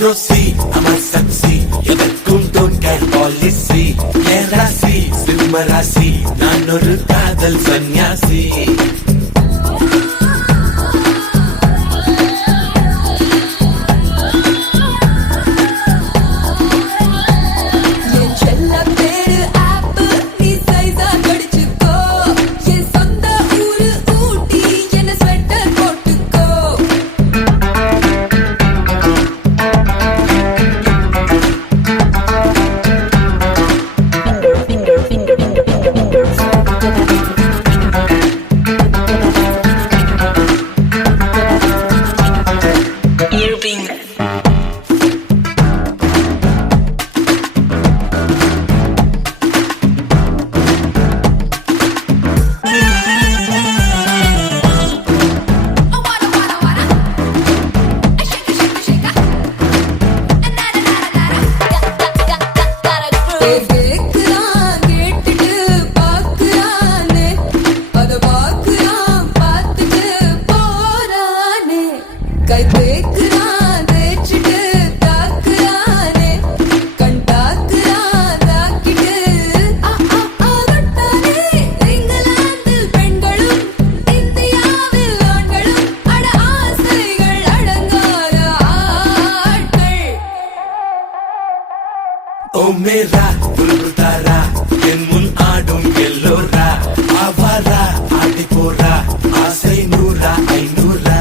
Rossi, I'm a sexy. You bet cool, don't get policy. Yeah, Rasi, Simma Rasi. Nanoru kadal sanyasi. Oh mera bulbutara en mun aadum yellora avara aadi pora asai noora ainura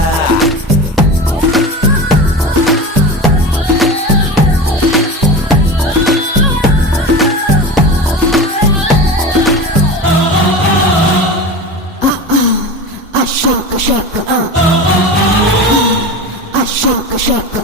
shaka shaka shaka shaka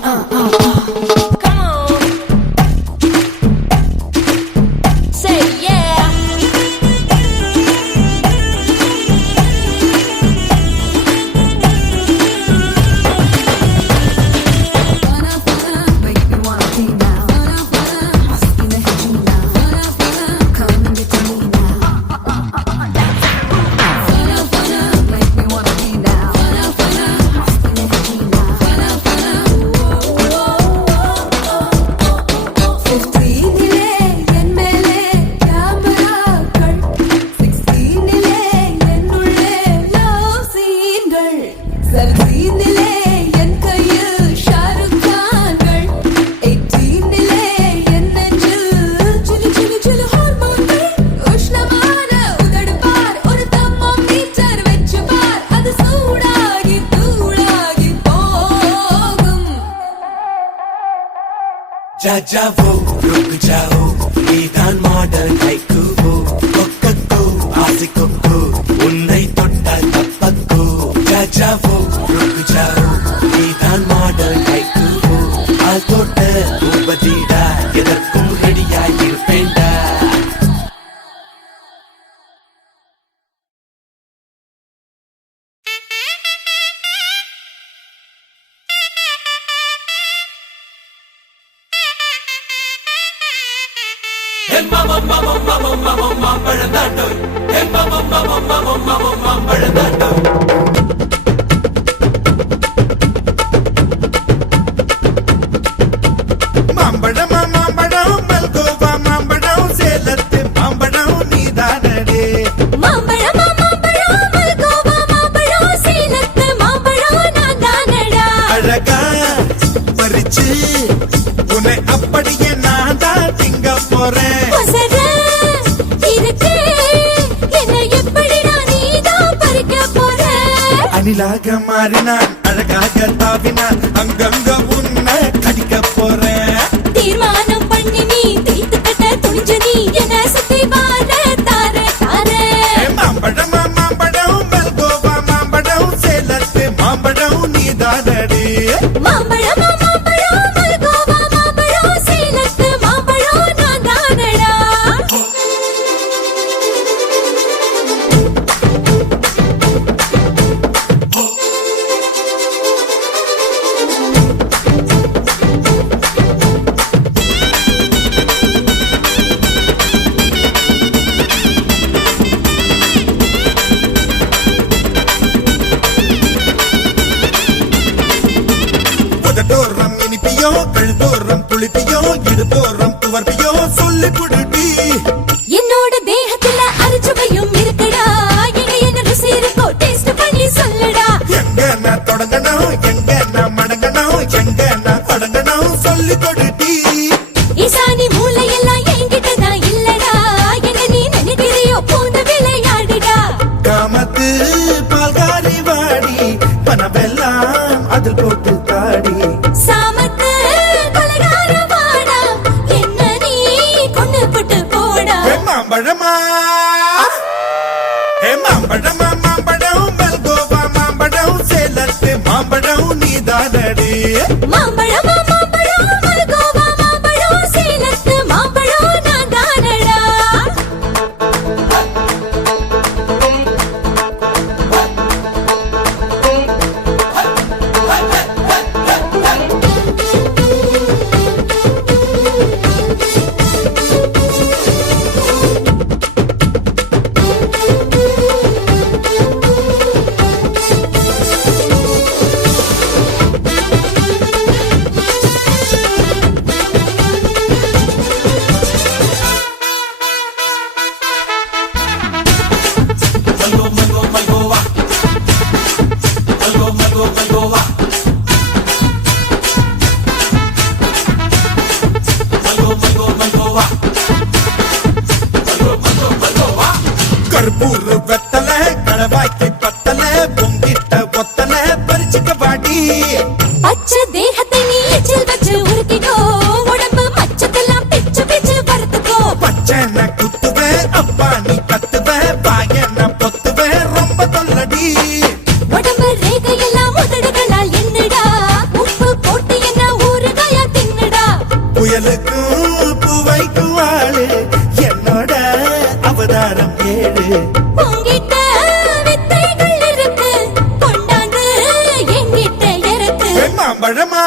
जाओ रुक जाओ नीदान modern haiku हो कोक्को आसिको को उन्नई तोट्टा तप्पको जाओ रुक जाओ नीदान modern haiku हो आल तोट्ट उपदीडा எதற்கும் ரெடியாய் இருப்பேன்டா Mama பழந்தாண்டோ ஹே mama பழந்தாண்டோ மாம்பழம் மல்கோவா மாம்பழம் சேலத்து மாம்பழம் நீதானடே மாம்பழம் மல்கோவா மாம்பழம் சேலத்து மாம்பழம் நான்தானடா அழகா பறிச்சு உன்னை அப்படியே நான் தான் திங்க போறேன் அணிலாக மாறினான் அழகாக தாவினான் அங்கங்க உன்னை கடிக்க போறேன் தீர்மானம் பண்ணி நீ தீர்த்து கட்ட துணிஞ்ச நீ என்ன சுத்தி வார தார தார மாம்பழமா மாம்பழம் மல்கோவா மாம்பழம் சேலத்து மாம்பழம் நீதானடி மாம்பழமா மாம்பழம் மல்கோவா மாம்பழம் சேலத்து மாம்பழம் நான் தானடா உதட்டோரம் இனிப்பியோ கழுத்தோரம் புளிப்பியோ இடுதோரம் துவர்ப்பியோ சொல்லி புடுடி என்னோட தேகத்துல அரிச்சுவையும் இருக்குடா எங்க என்ன ருசி இருக்கோ டேஸ்ட் பண்ணி சொல்லடா எங்க நான் தொடங்கணும் எங்க நான் மடங்கணும் எங்க நான் தொடங்கணும் சொல்லி கொடுடி ஈசானி மூளையெல்லாம் என்கிட்ட தான் இல்லடா என்ன நீ நினைக்கிறியோ பூந்த விளையாடுடா காமத்து பால்காரி வாடி பணமெல்லாம் அதில் போட்டு தாடி சாமத்து கொலைகார வாடா என்ன நீ கொண்டு போட்டு போடா மாம்பழமா மாம்பழமா மாம்பழம் மல்கோவா மாம்பழம் சேலத்து மாம்பழம் நீதானடி மாம்பழமா மாம்பழம் மல்கோவா மாம்பழம் சேலத்து மாம்பழம் நான் தானடா கற்பூர் வெத்தல கடவாய்க்கு பத்தல பொங்கிட்ட ஒத்தல பறிச்சுக்க வாடி பச்சை தேகத்தை நீ எச்சில் வச்சு உருக்கிக்கோ உடம்பு மச்சத்தெல்லாம் பிச்சு பிச்சு வறுத்துக்கோ பச்சனை குத்துவேன் அப்பா நீ கத்துவேன் பாயன பொத்துவேன் ரொம்ப தொல்லடி உடம்பு ரேகையெல்லாம் உதடுகளால் என்னடா உப்பு போட்டு என்ன ஊறுகாயா தின்னுடா புயலுக்கும் பூவைக்கும் ஆளு என்னோட அவதாரம் ஏழு உங்கிட்ட வித்தைகள் இருக்கு கொண்டாந்து எங்கிட்ட இருக்கு மாம்பழமா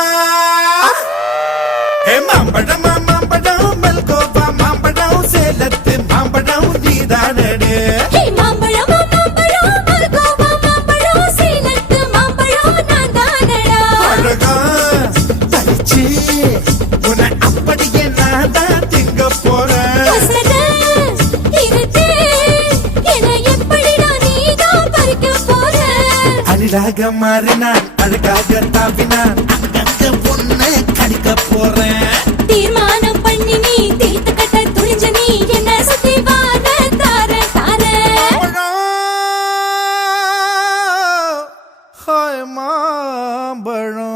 மாம்பழமா மாம்பழம் மல்கோவா மாம்பழம் சேலத்து மாம்பழம் நீதானடு ஹே மாம்பழமா மாம்பழம் மல்கோவா மாம்பழம் சேலத்து மாம்பழம் நான் தானடா அழகா பறிச்சு உன்னை அப்படியே நான் தான் திங்க போறேன் வசத இருட்டு என்னை எப்படிடா நீதான் பறிக்க போற அணிலாக மாறினான் அழகாக தாவினான் அங்கங்க பொண்ணு கடிக்க போறேன் தீர்மானம் பண்ணி நீ தீர்த்து கட்ட துணிஞ்ச நீ என்ன சுத்தி வார தார தார ஹாய் மாம்பழம்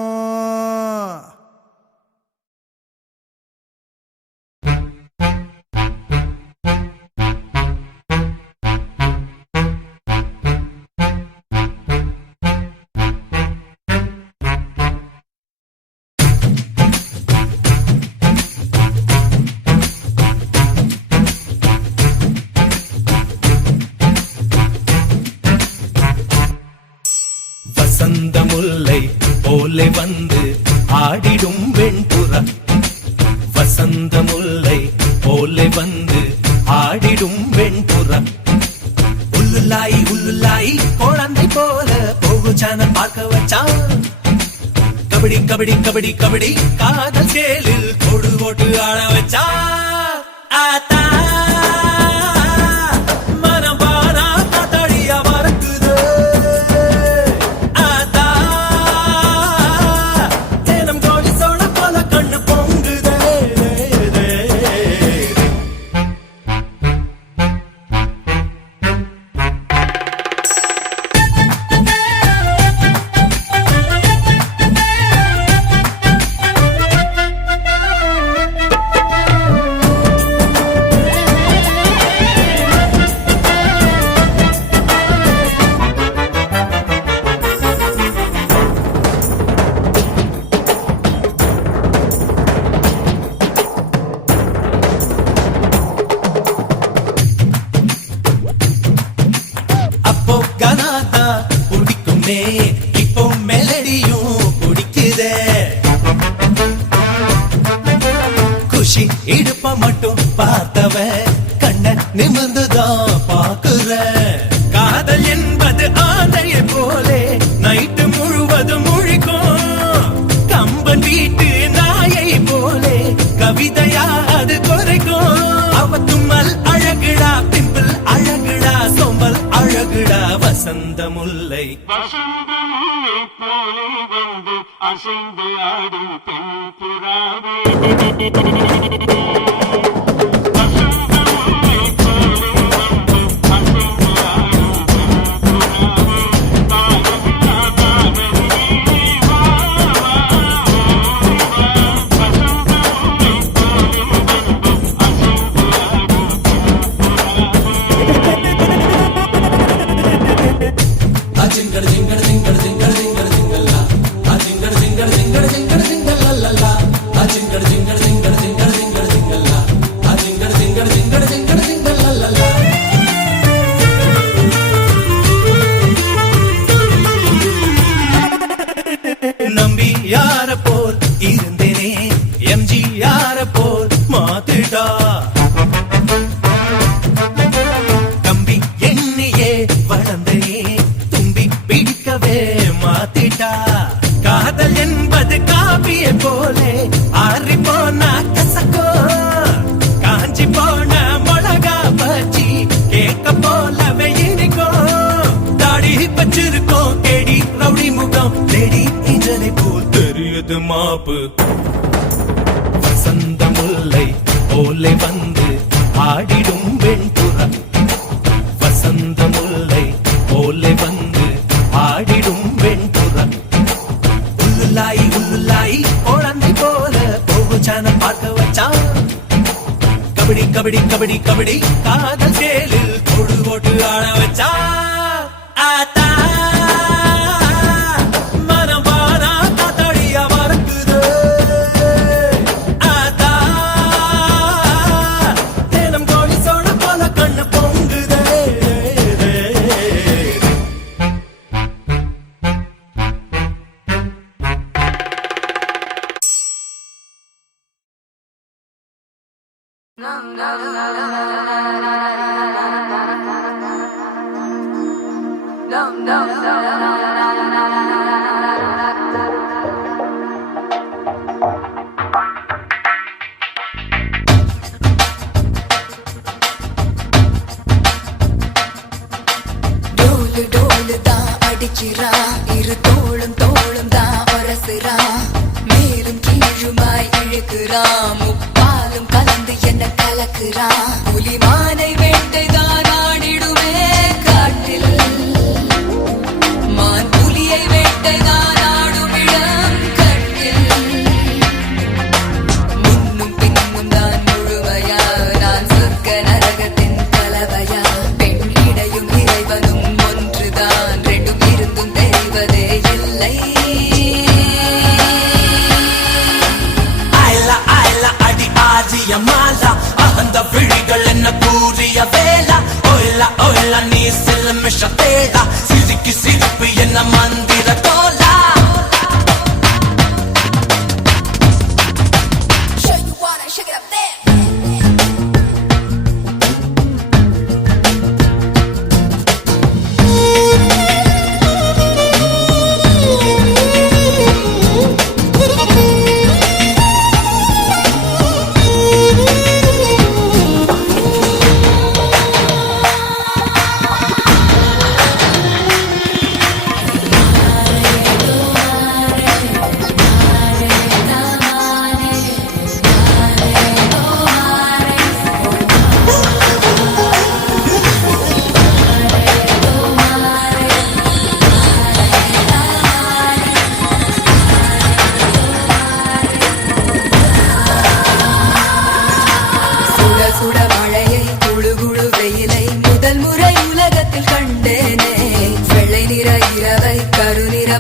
வசந்த முல்லை போலே வந்து ஆடிடும் வெண்புறா வசந்த முல்லை போலே வந்து ஆடிடும் வெண்புறா உள்ளுலாய் குழந்தை போல போகுச்சான பார்க்க வச்சான் கபடி கபடி கபடி கபடி காதல் சேலில் கொடு போட்டு ஆட வச்சா ஆத்தா மனம் பாரா காத்தாடியா மறக்குது ஆத்தா தினம் கோழி சோழ போல கண்ணு பொங்குதே பிடிக்குமே இப்போ மெலடியும் பிடிக்குதே குஷி இடுப்ப மட்டும் பார்த்தவன் கண்ண நிமிர்ந்துதான் பாக்குற காதல் என்பது ஆந்தையை போலே நைட்டு முழுவதும் முழிக்கும் கம்பன் வீட்டு நாயை போலே கவிதையா அது குறைக்கும் அவ தும்மல் அழகுடா பிம்பிள் அழகுடா சோம்பல் அழகுடா வசந்த முல்லை போலே வந்து அசைந்து ஆடும் பெண் புறாவே நம்பி யார போல் இருந்தேனே எம்ஜி யார போல் மாத்திட்டா தம்பி எண்ணியே வளர்ந்தேனே தும்பி பிடிக்கவே மாத்திட்டா காதல் என்பது காப்பிய போலே ஆறி போனா கசக்கோ காஞ்சி போன மிளகா பச்சி கேட்க போலவே இனிக்கோ தாடி பச்சிருக்கோம் கேடி ரவுடி முகம் தேடி இன்றனை போல் தெரியுது மாப்பு வசந்த முல்லை போலே வந்து ஆடிடும் வெண்புறா வசந்த முல்லை போலே வந்து ஆடிடும் வெண்புறா உள்ளுலாய் குழந்தை போல போகும் சேனல் பார்க்க வச்சான் கபடி கபடி கபடி கபடி காதல் சேலில் கொடு ஓட்டு ஆட வச்சா ஆத்தா மனம் வாரா காத்தாடியா மறக்குது ஆத்தா தேனம் கோழி சோட போல கண்ணு பொங்குதே டோலு டோலு தான் அடிக்கிறா இரு தோளும் தோளும் தான் உரசுறா மேலும் கீழுமாய் இழுக்கிறா முப்பாலும் கலந்து என்ன கலக்குறா புலிமானை வேட்டைதான் ஆடிடுமே காட்டில் மான் புலியை வேட்டைதான் ஆடும் இடம் கட்டில் முன்னும் பின்னும் தான் முழுமையா நான் சொர்க்க நரகத்தின் கலவையா பெண் இடையும் இறைவனும் ஒன்றுதான் ரெண்டும் இருந்தும் தெரிவதே இல்லை ஆயில அடி ஆதிய மாலா அகந்த விழிகள் என்ன கூறிய வேலா ஒயில நீ சிலமிஷ தேடா சிரிக்கு சிரிப்பு என்ன மந்திர தோலா Show you wanna shake it up there.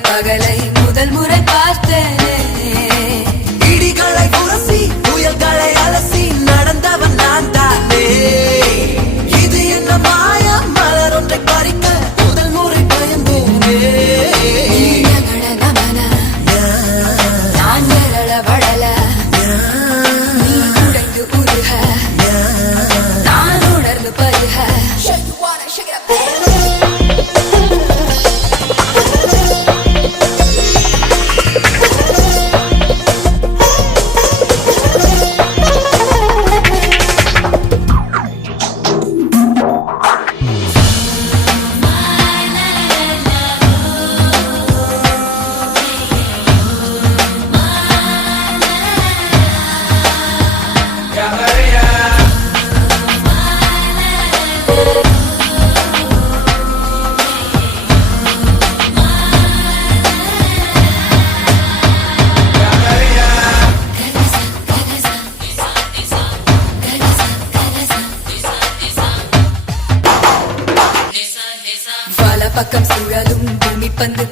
பகலை முதல் முறை பார்த்தேனே. இடிகளை புரசி புயல்களை அலசி நடந்தவன் நான் தானே. இது என்ன மாயா மலர் ஒன்றை பறிக்க முதல் முறை பயந்தேனே.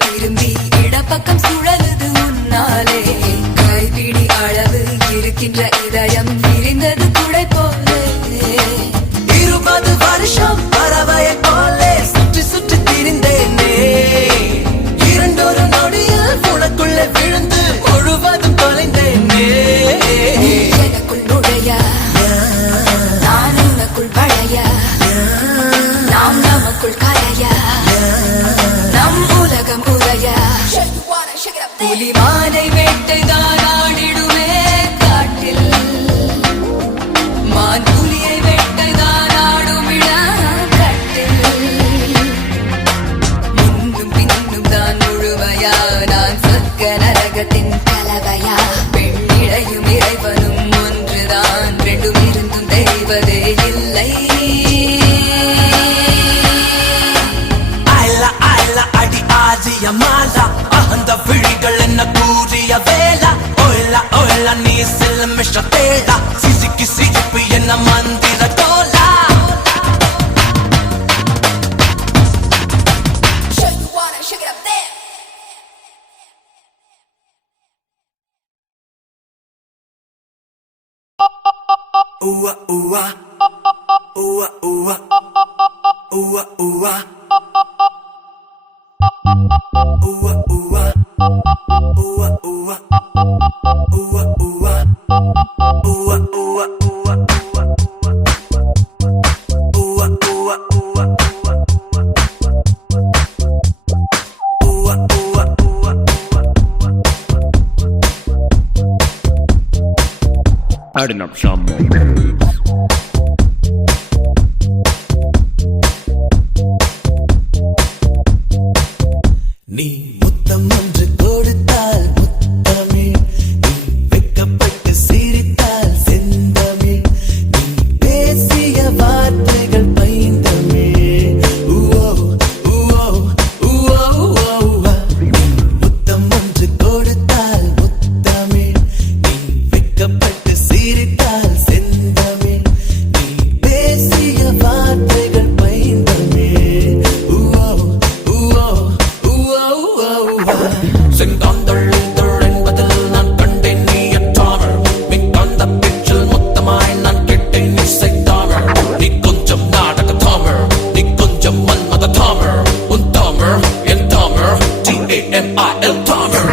திரும்பி இடப்பக்கம் சுழலுது உன்னாலே கைப்பிடி அளவு இருக்கின்ற இதயம் விரிந்தது குடை போலே 20 வருஷம் பறவையை போலே சுற்றி சுற்றி திரிந்தேனே இரண்டொரு நொடியில் உனக்குள்ளே விழுந்து முழுவதும் தொலைந்தேனே எனக்குள் நுழைய நான் உனக்குள் வளைய நாம் நமக்குள் கலைய நம் உலகம் உரைய புலிமானை வேட்டைதான் ஆடிடுவே காட்டில் மான் புலியை வேட்டைதான் ஆடுமிட கட்டில் முன்னும் பின்னும் தான் முழுமையா நான் சொர்க்க நரகத்தின் கலவையா பெண்ணிடையும் இறைவனும் ஒன்றுதான் ரெண்டும் இருந்தும் தெய்வதே இல்லை அடி ஆதிய மாலா அந்த விழிகள் என்ன கூறிய வேளா ஒயிலா ஒயிலா நீ செல்ல மிஷ தேடா சிசிக்கு சிரிப்பு என்ன மந்திர Cola Ooh ooh ooh ooh ooh ooh Adding up some more. நீ முத்தம் ஒன்று கொடுத்தால் முத்தமிழ் நீ வெட்கப்பட்டு சிரித்தால் செந்தமிழ் நீ பேசிய வார்த்தைகள் பைந்தமிழ் ஊவோ ஊவோ ஊவோ ஊவா நீ முத்தம் ஒன்று கொடுத்தால் முத்தமிழ் நீ வெட்கப்பட்டு சிரித்தால் செந்தமிழ் நீ பேசிய வார்த்தைகள் பைந்தமிழ் ஊவோ ஊவோ செங்காந்தள் என்பதில் நான் கண்டேன் நீ அற்றாமல் மின்காந்த பேச்சில் மொத்தமாய் நான் கேட்டேன் இசை தாமர் நீ கொஞ்சம் நாடக தாமர் நீ கொஞ்சம் மன்மத தாமர் உன் தாமர் என் தாமர் TAMIL தாமர்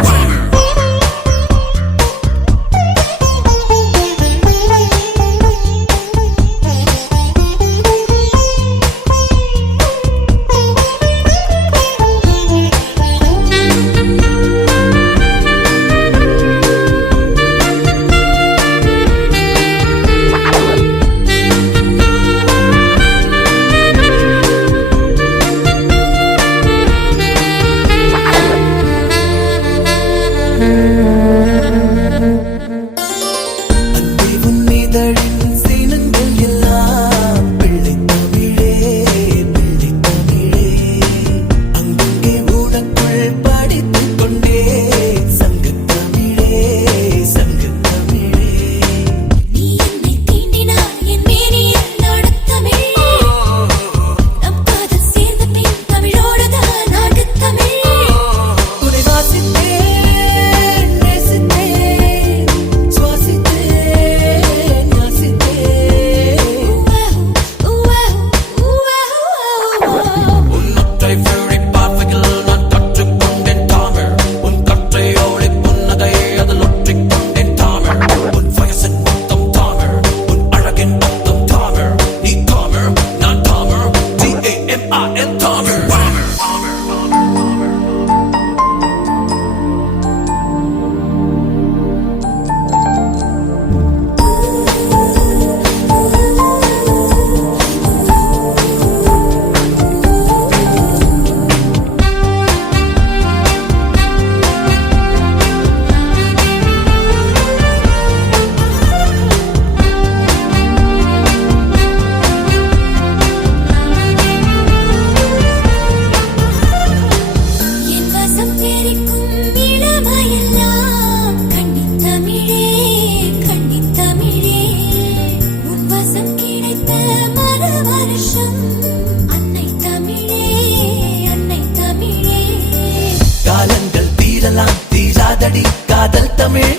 மாறாதடி காதல் தமிழ்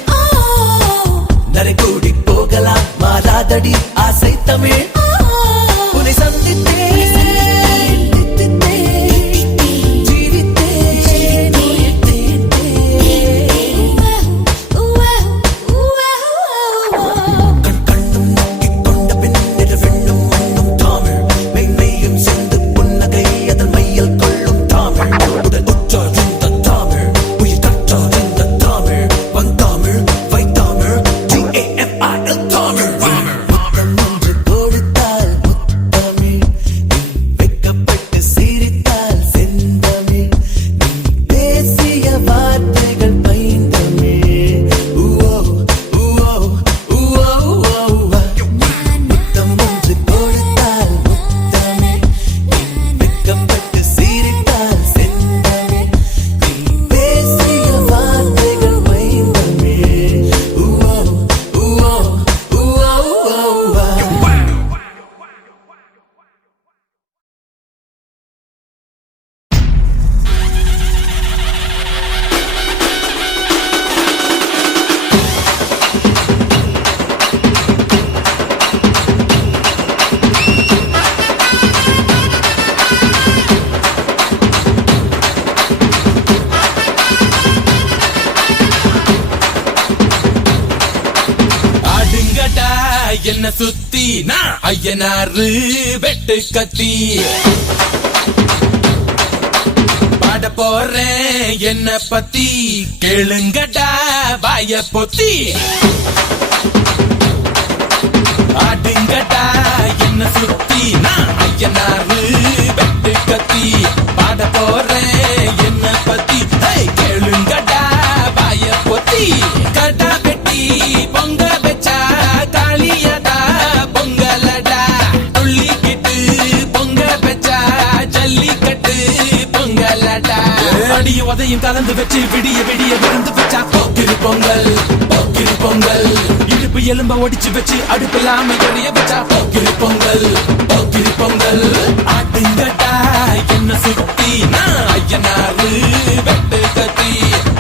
நரை கூடி போகலாம் மாறாதடி ஆசை தமிழ் உன்னை சந்தித்தேன் என்ன சுத்தி நான் ஐயனாரு வெட்டு கத்தி பாட போறேன் என்ன பத்தி கேளுங்கடா வாய பொத்தி ஆடுங்கடா என்ன சுத்தி நான் ஐயனாரு வெட்டு கத்தி பாட போறேன் என்ன பத்தி கேளுங்கடா வாய பொத்தி கடா வெட்டி பொங்க வச்சா காளியடா பொங்கலடா துள்ளிக்கிட்டு பொங்க வச்சா ஜல்லிக்கட்டு பொங்கலடா அடியும் உதையும் கலந்து வச்சு விடிய விடிய விருந்து வச்சா போக்கிரி பொங்கல் போக்கிரி பொங்கல் இடுப்பு எலும்ப ஒடிச்சு வச்சு அடுப்பில்லாம எறிய வச்சா போக்கிரி பொங்கல் போக்கிரி பொங்கல் ஆட்டுங்கடா என்ன சுத்தி நான் ஐயனாரு வெட்டு கத்தி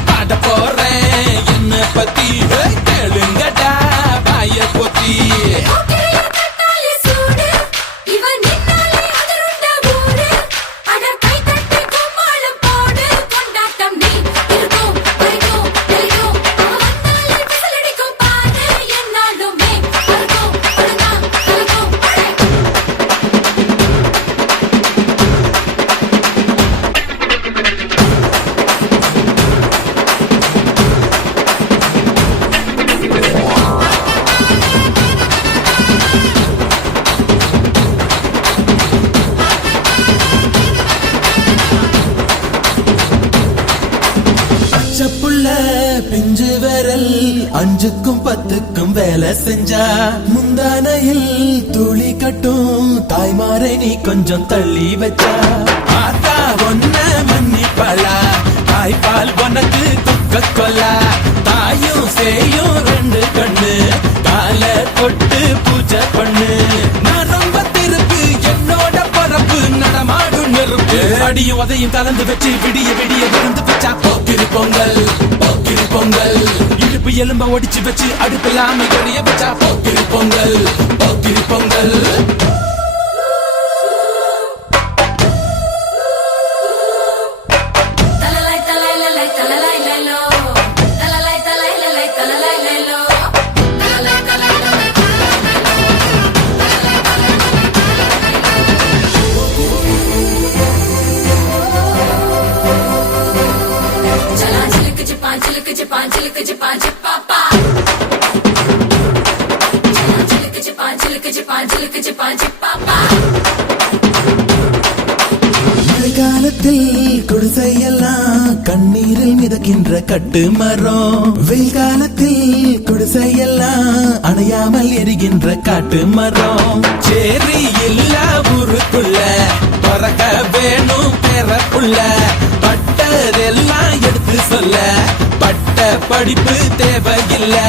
பாட போறேன் என்ன பத்தி கேளுங்கடா வாய பொத்தி பிஞ்சு விரல் அஞ்சுக்கும் பத்துக்கும் வேலை செஞ்சா முந்தானையில் துளி கட்டும் தாய்மாரை நீ கொஞ்சம் தள்ளி வச்சா ஆத்தா ஒன்ன மன்னிப்பலா தாய்ப்பால் உனக்கு துக்க கொல்லா தாயும் சேயும் ரெண்டு கண்ணு கால தொட்டு பூஜை பண்ணு நான் ரொம்ப திருப்பு என்னோட பரப்பு நடமாடும் நெருப்பு அடியும் உதையும் கலந்து வச்சு விடிய விடிய விருந்து வச்சா போக்கிரி பொங்கல் போக்கிரி பொங்கல் இடுப்பு எலும்ப ஒடிச்சு வச்சு அடுப்பில்லாம எறிய வச்சா போக்கிரி பொங்கல் போக்கிரி பொங்கல் மழைக்காலத்தில் குடிசையெல்லாம் கண்ணீரில் மிதக்கின்ற கட்டு மரம் வெயில் காலத்தில் குடிசையெல்லாம் அணையாமல் எரிகின்ற காட்டு மரம் சேரி இல்லா ஊருக்குள்ள பறக்க வேணும் பெறப்புள்ள பட்டதெல்லாம் எடுத்து சொல்ல பட்ட படிப்பு தேவையில்லை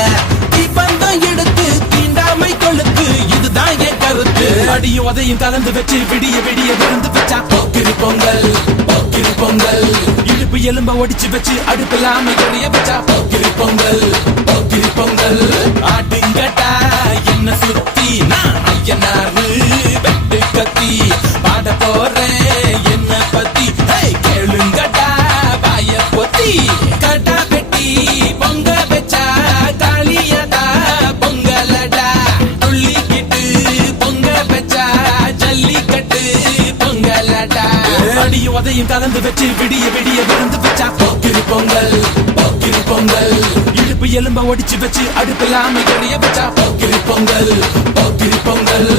பந்தம் எடுத்து தீண்டாமை கொழுத்து இதுதான் என் கருத்து அடியும் உதையும் கலந்து வச்சு விடிய விடிய விருந்து வச்சா போக்கிரி பொங்கல் போக்கிரி பொங்கல். இடுப்பு எலும்ப ஒடிச்சு வச்சு அடுப்பில்லாம எரிய வச்சா போக்கிரி பொங்கல் போக்கிரி பொங்கல். ஆட்டுங்கட்டா என்ன சுத்தி நான் ஐயனாரு வெட்டு கத்தி பாட போறேன் என்ன பத்தி கேளுங்கட்டா வாய பொத்தி. கட்டா பெட்டி பொங்க வச்சா காளியதா பொங்கலடா துள்ளிக்கிட்டு பொங்க வச்சா ஜல்லிக்கட்டு பொங்கலடா. அடியும் உதையும் கலந்து வச்சு விடிய விடிய விருந்து வச்சா போக்கிரி பொங்கல் போக்கிரி பொங்கல். இடுப்பு எலும்ப ஒடிச்சு வச்சு அடுப்பில்லாம எரிய வச்சா போக்கிரி பொங்கல் போக்கிரி பொங்கல்.